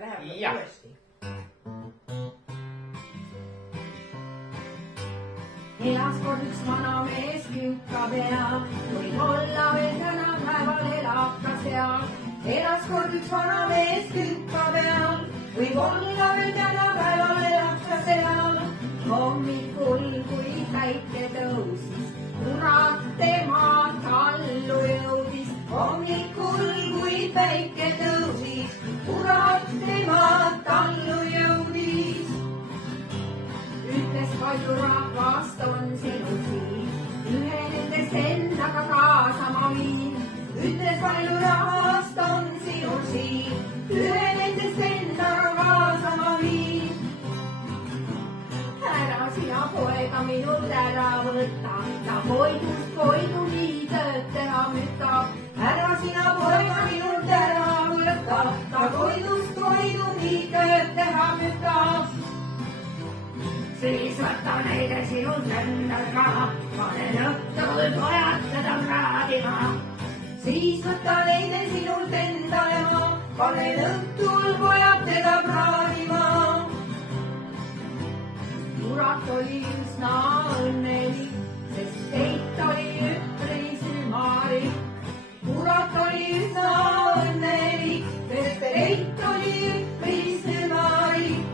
Läheb uuesti. Elas kord üks vanamees künka peal, võib-olla veel tänapäeval elab ta seal. Elas kord üks vanamees künka peal, võib-olla veel tänapäeval elab ta seal. Hommikul, kui päike tõusis, kurat tema tallu jõudis. Hommikul, kui päike tõusis, kurat tema tallu jõudis. Ütles palju rahvast on sinu siin, ühe nendest endaga kaasa ma viin. Ütles palju rahvast on sinu siin, ühe nendest endaga kaasa ma viin. Ära sina poega minult ära võta, ta poidu nii tööd teha mütab. Ära sina poega minult ära võta, ta poidu nii tööd teha mütab. Siis võta neile sinult endal raha, panen õhtul pojad teda praadima. Siis võta neile sinult endale ma, panen õhtul pojad teda praadima. Kurat oli üsna õnnelik, sest teit oli üpris ümmarik. Kurat oli üsna õnnelik, sest teit oli üpris ümmarik.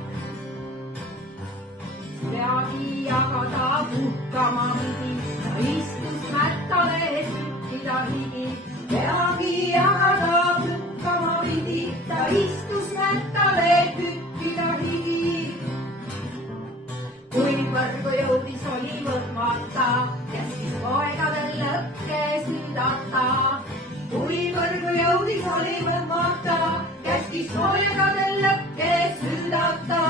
Peagi aga ta puhkama pidi, ta istus mättale tükkida higi. Peagi aga ta puhkama pidi, ta istus mättale tükkida higi. Kui põrgu jõudis, oli võtmata, käskis poegadel lõkke süüdata. Kui põrgu jõudis, oli võtmata, käskis poegadel lõkke süüdata.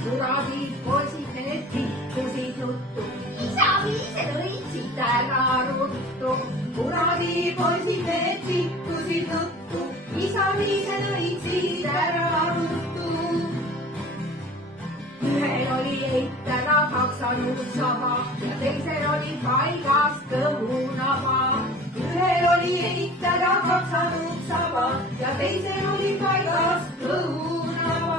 Kuradid poisid need tihkusid nuttu, isa-viised õitsid ära ruttu. Kuradid poisid need tihkusid nuttu, isa-viised õitsid ära ruttu. Ühel oli eitära kaksanud saba ja teisel oli paigast kõhunaba. Ühel oli eitära kaksanud saba ja teisel oli paigast kõhunaba.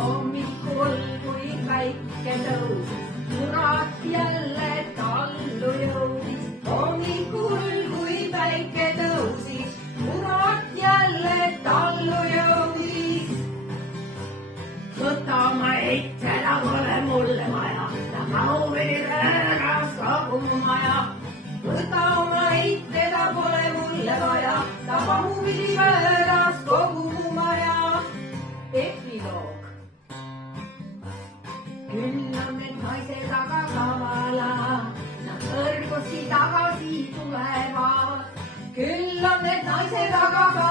Hommikul, kui päike tõusis, kurat jälle tallu jõudis. Hommikul, kui päike tõusis, kurat jälle tallu jõudis. Võta oma eit, seda pole mulle vaja, ta mahuvili pööras kogu mu maja. Võta oma eit, seda pole mulle vaja, ta mahuvili pööras kogu mu maja. Epiloog. Küll on need naised aga kavalad, nad kõrgusi tagasi tulevad. Küll on need naised aga kavalad.